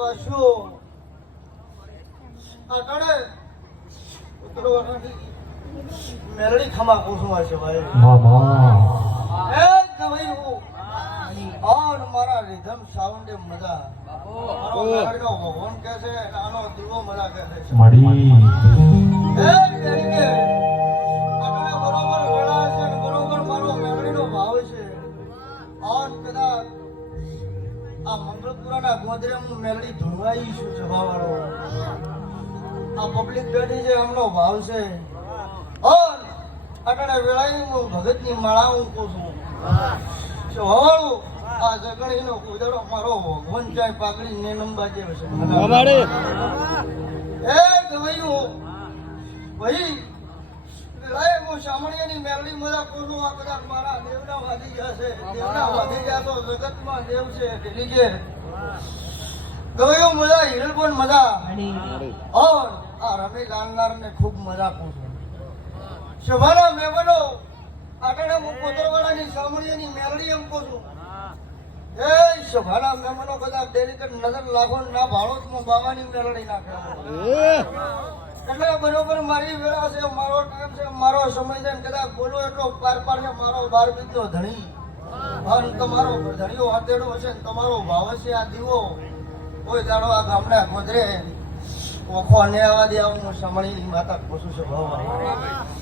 વાસ્યો આટડે ઉતરો મેલડી ખમા કોસું છે ભાઈ એ કવાઈ હું ઓન મારા રિધમ સાઉન્ડે મજા મારો મેલડીનો ભગવાન કહે છે આનો દીવો મજા કહે છે મડી એ ડેરીને આટડે બરોબર વેળા છે અને બરોબર મારો મેલડીનો ભાવ છે ઓન કદાચ આ મંગળપુરાના ગોદરેમાં મેલડી ધોવાઈ શું છે ભાવાળો આ પબ્લિક બેઠી છે એમનો ભાવ છે ઓર અટાણે વેળાએ હું ભગતની માળા હું કહું છું ભાવાળો આ જગણીનો ઉદડો મારો ભગવાન ચાય પાકડી ને નંબા જેવો છે એ ગવાયું ભાઈ વેળાએ હું શામળિયાની મેલડી મજા કહું છું આ કદાચ મારા દેવના વાદી ગયા છે દેવના વાદી ગયા તો જગતમાં દેવ છે ઢીલી છે ગયો મજા હિરલબોન મજા ઓર આ રમી લાલનાર ને ખૂબ મજા કહું છું શોભાના મહેમાનો આટણે હું કોતરવાડાની સામળીયાની મેલડી એમ કહું છું એ શોભાના મહેમાનો કદાચ ડેલિકેટ નજર લાખો ના ભાડો હું બાવાની મેલડી નાખે એટલે બરોબર મારી વેળા છે મારો ટાઈમ છે મારો સમય છે કદાચ બોલો એટલો પાર પાડે મારો 12 બીજનો ધણી અને તમારો ધણીઓ હાથેડો હશે ને તમારો ભાવ છે આ દીવો કોઈ દાડો આ ગામડા ગોદરે ઓખો ને આવા દે હું સાંભળી માતા પૂછું છું ભાવ